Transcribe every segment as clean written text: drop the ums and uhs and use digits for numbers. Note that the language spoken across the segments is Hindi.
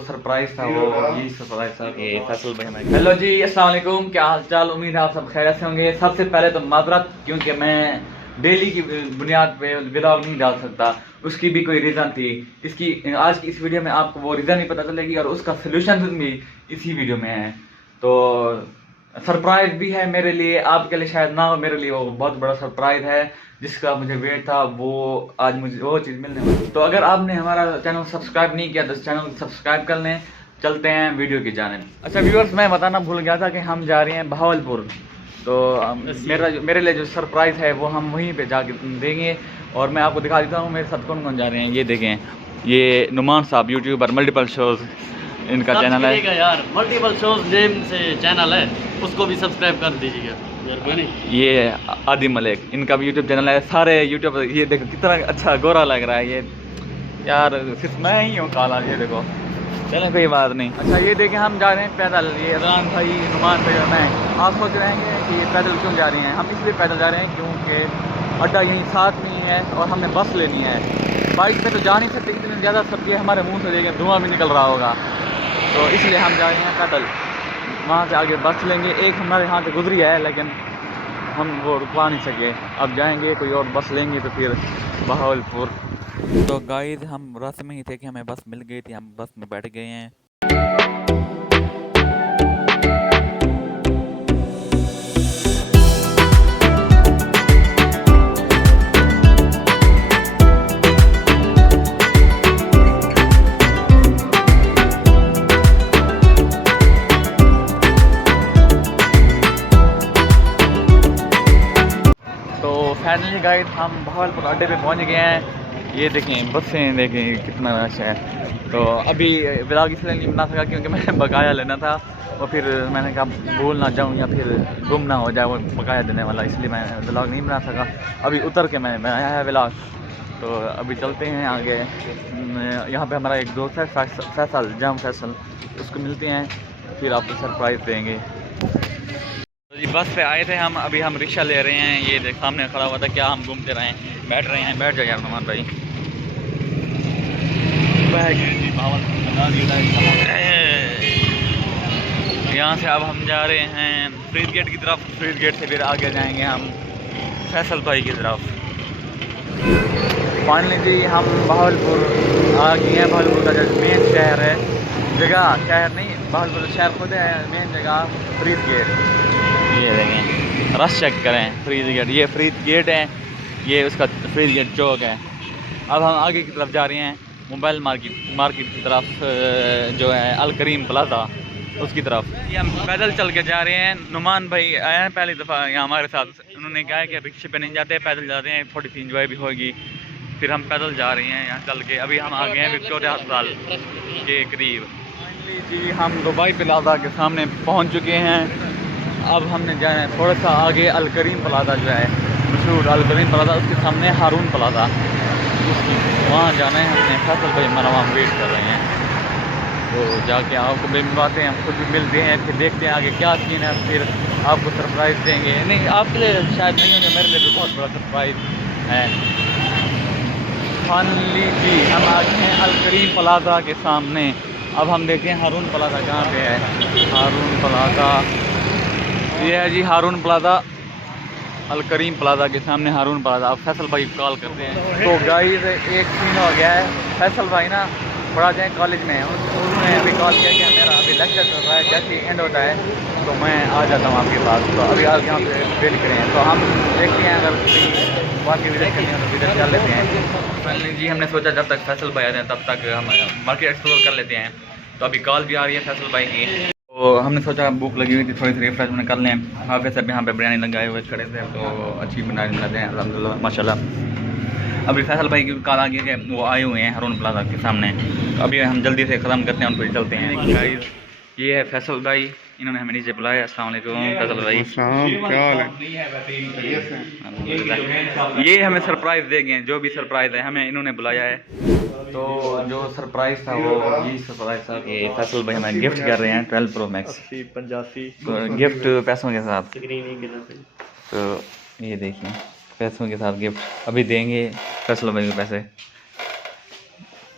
सरप्राइज था वो यही सरप्राइज था कि फैसल भाई हमें। हेलो जी, अस्सलाम वालेकुम, क्या हाल चाल। उम्मीद है आप सब खैरियत से होंगे। सबसे पहले तो माजरत, क्योंकि मैं डेली की बुनियाद पे व्लॉग नहीं डाल सकता, उसकी भी कोई रीज़न थी। इसकी आज की इस वीडियो में आपको वो रीज़न ही पता चलेगी और उसका सलूशन भी इसी वीडियो में है। तो सरप्राइज भी है मेरे लिए, आपके लिए शायद ना हो, मेरे लिए वो बहुत बड़ा सरप्राइज है जिसका मुझे वेट था। वो आज मुझे वो चीज़ मिलने वाली। तो अगर आपने हमारा चैनल सब्सक्राइब नहीं किया तो चैनल सब्सक्राइब कर लें। चलते हैं वीडियो की जानिब। अच्छा व्यूअर्स, मैं बताना भूल गया था कि हम जा रहे हैं बहावलपुर। तो मेरे लिए जो सरप्राइज़ है वो हम वहीं पे जाके देंगे और मैं आपको दिखा देता हूँ मेरे साथ कौन कौन जा रहे हैं। ये देखें, ये नुमान साहब यूट्यूबर, मल्टीपल शोज़ इनका चैनल है यार, मल्टीपल शोज़ नेम से चैनल है, उसको भी सब्सक्राइब कर दीजिएगा मेहरबानी। ये आदि मलिक, इनका भी यूट्यूब चैनल है। सारे यूट्यूब, ये देखो कितना अच्छा गोरा लग रहा है ये यार, सिर्फ मैं ही हूँ काला। ये देखो, चलें कोई बात नहीं। अच्छा ये देखें, हम जा रहे हैं पैदल। ये अदनान भाई, नुमान भाई और मैं। आप सोच रहे हैं कि ये पैदल क्यों जा रहे हैं। हम इसलिए पैदल जा रहे हैं क्योंकि अड्डा यहीं साथ में ही है और हमने बस लेनी है। बाइक में तो जा नहीं सकते, इतनी ज़्यादा सब्जी हमारे मुँह से देखें, धुआं भी निकल रहा होगा, तो इसलिए हम जा रहे हैं पैदल। वहाँ से आगे बस लेंगे, एक हमारे यहाँ से गुजरी है लेकिन हम वो रुकवा नहीं सके। अब जाएंगे कोई और बस लेंगे तो फिर बहावलपुर। तो गाइस, हम रास्ते में ही थे कि हमें बस मिल गई थी, हम बस में बैठ गए हैं। फाइनली गाइस, हम बहावलपुर अड्डे पे पहुंच गए हैं। ये देखें, बसें देखें, कितना रश है। तो अभी व्लॉग इसलिए नहीं बना सका क्योंकि मैंने बकाया लेना था और फिर मैंने कहा भूल ना जाऊं या फिर गुम ना हो जाए वो बकाया देने वाला, इसलिए मैं व्लॉग नहीं बना सका। अभी उतर के मैंने बनाया है व्लॉग। तो अभी चलते हैं आगे। यहाँ पे हमारा एक दोस्त है फैसल, जाम फैसल, उसको मिलते हैं, फिर आपको सरप्राइज़ देंगे। जी बस पे आए थे हम, अभी हम रिक्शा ले रहे हैं। ये देख सामने खड़ा हुआ था, क्या हम घूमते रहे हैं, बैठ रहे हैं। बैठ जाए यार नुमान भाई, यहाँ से अब हम जा रहे हैं फ्रीज गेट की तरफ। फ्रीज गेट से फिर आगे जाएंगे हम फैसल भाई की तरफ। फाइनली जी हम बहावलपुर आ गए हैं। बहावलपुर का जो मेन शहर है, जगह शहर नहीं, बहावलपुर शहर खुद है, मेन जगह फ्रीज गेट। ये देखें, रश चेक करें, फ्रीज गेट, ये फ्रीज गेट है, ये उसका फ्रीज गेट चौक है। अब हम आगे की तरफ जा रहे हैं, मोबाइल मार्केट की तरफ, जो है अल करीम प्लाजा, उसकी तरफ। ये हम पैदल चल के जा रहे हैं। नुमान भाई आए हैं पहली दफ़ा यहाँ हमारे साथ, उन्होंने कहा है कि रिक्शे पे नहीं जाते, पैदल जाते हैं, थोड़ी सी इंजॉय भी होगी। फिर हम पैदल जा रहे हैं यहाँ चल के। अभी हम आ गए हैं विक्टोरिया अस्पताल के करीब। फाइनली जी हम दुबई प्लाजा के सामने पहुँच चुके हैं। अब हमने जाना है थोड़ा सा आगे, अल करीम प्लाजा जो है मशहूर, अल करीम प्लाजा, उसके सामने हारून प्लाजा, उसकी वहाँ जाना है हमने। फैसल भाई हमारा वहाँ वेट कर रहे हैं, तो जाके आपको भी मिलवाते हैं, हम खुद भी मिलते हैं, फिर देखते हैं आगे क्या सीन है, फिर आपको सरप्राइज़ देंगे। नहीं, आपके लिए शायद नहीं होंगे, मेरे लिए भी बहुत बड़ा सरप्राइज़ है। फाइनली जी हम आ गए हैं अल करीम प्लाजा के सामने। अब हम देखते हैं हारून प्लाजा कहाँ पे है। हारून प्लाजा ये है जी, हारून प्लाजा, अल करीम प्लाजा के सामने हारून प्लाजा। अब फैसल भाई को कॉल करते हैं। तो गाइस एक सीन हो गया है, फैसल भाई ना पढ़ा जाए कॉलेज में, उन्होंने अभी कॉल किया कि मेरा अभी लेक्चर चल रहा है, जैसे एंड होता है तो मैं आ जाता हूँ आपके पास। तो अभी आज यहाँ पे वेट करें, तो हम देखते हैं अगर बाकी विजिट करनी हो तो विजिट कर लेते हैं। फाइनली जी हमने सोचा जब तक फैसल भाई आ जाए तब तक हम मार्केट एक्सप्लोर कर लेते हैं। तो अभी कॉल भी आ रही है फैसल भाई की, तो हमने सोचा भूख लगी हुई थी, थोड़ी सी रिफ्रेशमेंट कर लें। हाफिज़ साहब यहाँ पे बिरयानी लगाए हुए खड़े थे, तो अच्छी बिरयानी बनाते हैं अल्हम्दुलिल्लाह माशाल्लाह। अभी फैसल भाई की कॉल आ गई है, वो आए हुए हैं हारून प्लाजा के सामने। तो अभी हम जल्दी से ख़त्म करते हैं, उनको चलते हैं। गाइस ये है फैसल भाई, इन्होंने हमें नीचे बुलाया। अस्सलाम वालेकुम फैसल भाई, क्या हाल है? ये हमें सरप्राइज़ देंगे, जो भी सरप्राइज़ है हमें इन्होंने बुलाया है। तो जो सरप्राइज़ था वो यही सरप्राइज़ था कि फैसल भाई हमें गिफ्ट कर रहे हैं 12 Pro Max 85 गिफ्ट पैसों के साथ। तो ये देखिए पैसों के साथ गिफ्ट, अभी देंगे फैसल भाई को पैसे।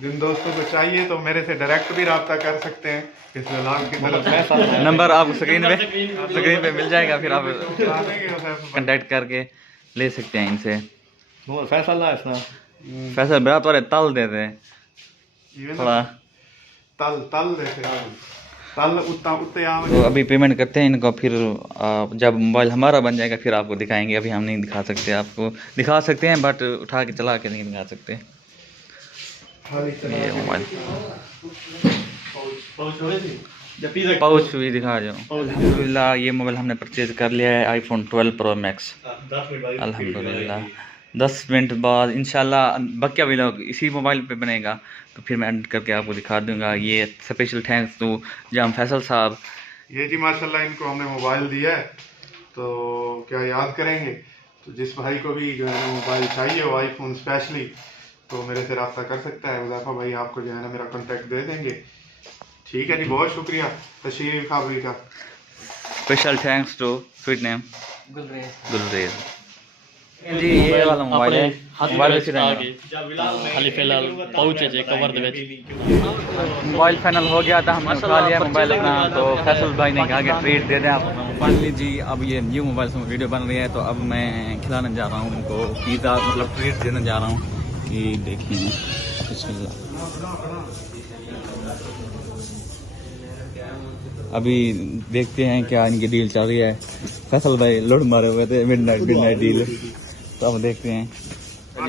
जिन दोस्तों को चाहिए तो मेरे से डायरेक्ट भी रब्ता कर सकते हैं। इस व्लॉग की तरफ नंबर आपको स्क्रीन पे मिल जाएगा, फिर आप कांटेक्ट करके ले सकते हैं इनसे। फैसल बरात वाले तल देते हैं थोड़ा तल देते हैं, तल उतना उतने तो अभी पेमेंट करते हैं इनको, फिर जब मोबाइल हमारा बन जाएगा फिर आपको दिखाएंगे। अभी हम नहीं दिखा सकते, आपको दिखा सकते हैं बट उठा के चला के नहीं दिखा सकते। ये मोबाइल पाउच भी दिखा जाओ। अल्हम्दुलिल्लाह ये मोबाइल हमने परचेज कर लिया है, आईफोन 12 प्रो मैक्स। अल्हम्दुलिल्लाह 10 मिनट बाद इंशाल्लाह बकिया व्लॉग इसी मोबाइल पे बनेगा, तो फिर मैं एडिट करके आपको दिखा दूंगा। ये स्पेशल थैंक्स टू जाम फैसल साहब। ये जी माशाल्लाह इनको हमने मोबाइल दिया है, तो क्या याद करेंगे। तो जिस भाई को भी जो है ना मोबाइल चाहिए हो आईफोन स्पेशली, तो मेरे से रब्ता कर सकता है। हुज़ैफा भाई आपको जो है ना मेरा कॉन्टेक्ट दे देंगे। ठीक है जी, बहुत शुक्रिया तशरीफ खाबरी का। Special thanks to sweet name Gulrez ji. ये वाला मोबाइल है, मोबाइल से खाली फिलहाल पाउच है कवर दे मोबाइल फाइनल हो गया था, हमने उठा लिया मोबाइल अपना। तो फैसल भाई ने कहा कि ट्रीट दे दें आपको। फाइनली जी अब ये न्यू मोबाइल से वीडियो बन रही है, तो अब मैं खिलाने जा रहा हूँ उनको पिज़्ज़ा, मतलब ट्रीट देने जा रहा हूँ। ये देखिए बिस्मिल्लाह। अभी देखते हैं क्या इनकी डील चल रही है। फैसल भाई लुढ़ मारे हुए थे मिडनाइट डील, तो अब देखते हैं।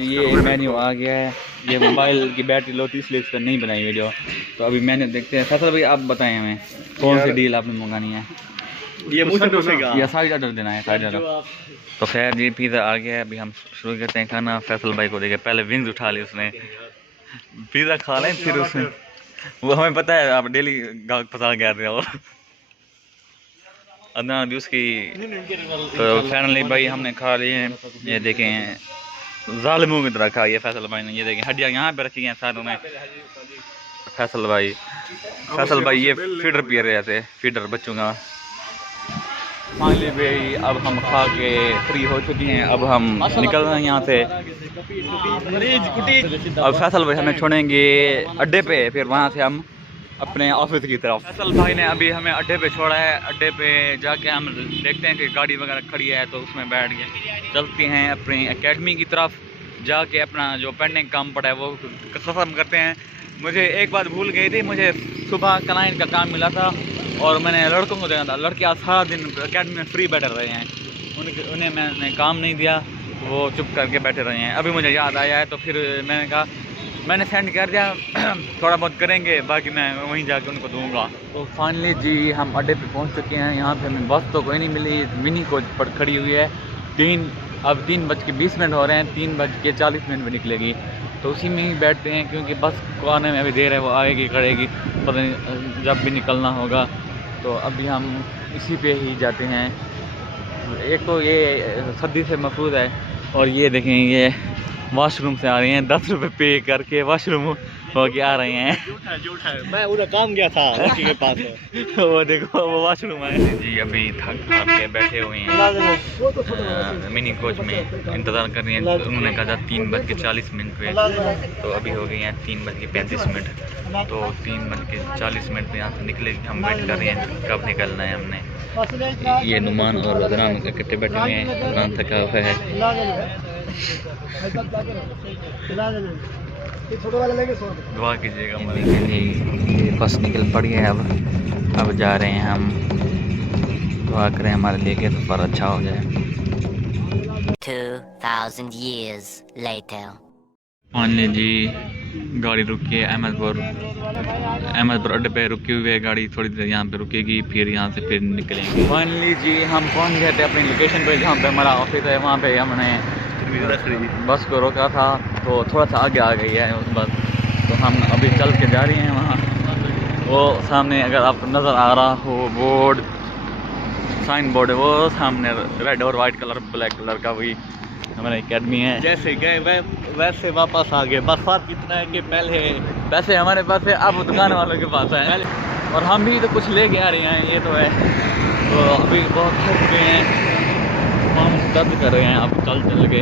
ये मेन्यू आ गया है। ये मोबाइल की बैटरी लो थी इसलिए इस पर नहीं बनाई वीडियो, तो अभी मेन्यू देखते हैं। फैसल भाई आप बताएं हमें कौन सी डील आपने मंगानी है। ये साइड ऑर्डर देना है, साइड ऑर्डर। तो खैर जी पिज़्ज़ा आ गया है, अभी हम शुरू करते हैं खाना। फैसल भाई को देखे पहले विंग्स उठा ली उसने, पिज़्ज़ा खा लें फिर उसने, वो हमें पता है आप डेली गाहक पसंद कर रहे हो अदनान भी उसकी। तो फाइनली भाई हमने खा लिए। ये देखें ज़ालिमों की तरह खाई है फैसल भाई ने। ये देखें हड्डियाँ यहाँ पे रखी हैं सारों में। फैसल भाई ये फीडर पी रहे थे, फीडर बच्चों का। फाइनली भाई अब हम खा के फ्री हो चुके हैं, अब हम निकल रहे हैं यहाँ से। अब फैसल भाई हमें छोड़ेंगे अड्डे पे, फिर वहाँ से हम अपने ऑफिस की तरफ। फैसल भाई ने अभी हमें अड्डे पे छोड़ा है। अड्डे पे जाके हम देखते हैं कि गाड़ी वगैरह खड़ी है, तो उसमें बैठ के चलते हैं अपनी एकेडमी की तरफ। जाके अपना जो पेंडिंग काम पड़ा है वो ख़त्म करते हैं। मुझे एक बात भूल गई थी, मुझे सुबह क्लाइंट का काम मिला था और मैंने लड़कों को देना था। लड़के आज सारा दिन एकेडमी में फ्री बैठे रहे हैं, उन्हें मैंने काम नहीं दिया, वो चुप करके बैठे रहे हैं। अभी मुझे याद आया है, तो फिर मैंने कहा मैंने सेंड कर दिया, थोड़ा बहुत करेंगे, बाकी मैं वहीं जाके उनको दूंगा। तो फाइनली जी हम अड्डे पे पहुंच चुके हैं। यहाँ पे हमें बस तो कोई नहीं मिली, मिनी कोच पर खड़ी हुई है। अब 3:20 हो रहे हैं, 3:40 में निकलेगी, तो उसी में ही बैठते हैं क्योंकि बस को आने में अभी देर है, वो आएगी खड़ेगी, पता नहीं जब भी निकलना होगा। तो अभी हम इसी पे ही जाते हैं। एक तो ये सर्दी से महफूज है, और ये देखें ये वॉशरूम से आ रही हैं, 10 रुपये पे करके वॉशरूम हो के आ रहे हैं। झूठ है, मैं उधर काम गया था लड़की के पास है। वो देखो वो वॉशरूम है जी। अभी थक हार के बैठे हुए हैं मिनी कोच में, इंतज़ार कर रहे हैं। उन्होंने कहा था 3:40 पे, तो अभी हो गई हैं 3:35। तो 3:40 पे यहाँ से निकलेगी। हम वेट कर रहे हैं कब निकलना है हमने। ये नुमान और अदनान इकट्ठे बैठे हुए हैं, अदनान थका हुआ है। दुआ कीजिएगा हमारे लिए। बस निकल पड़ी है, अब जा रहे हैं हम। दुआ करें हमारे लिए कि सफ़र अच्छा हो जाए। 2000 years later. फाइनली जी गाड़ी रुकी है अहमदपुर अड्डे पे रुकी हुई है गाड़ी। थोड़ी देर यहाँ पे रुकेगी, फिर यहाँ से फिर निकलेंगे। फाइनली जी हम पहुँच गए थे अपनी लोकेशन पे, जहाँ पे हमारा ऑफिस है। वहाँ पे हमने बस को रोका था, तो थोड़ा सा आगे आ गई है बस, तो हम अभी चल के जा रहे हैं वहाँ। वो सामने अगर आप नज़र आ रहा हो बोर्ड, साइन बोर्ड है, वो सामने रेड और वाइट कलर ब्लैक कलर का, वही हमारा एकेडमी है। जैसे गए वैसे वापस आ गए। बरसात कितना है कि पहले पैसे हमारे पास है, अब दुकान वालों के पास है, और हम भी तो कुछ लेके आ रहे हैं, ये तो है। तो अभी बहुत थक गए हैं, हम दर्द कर रहे हैं, अब चल के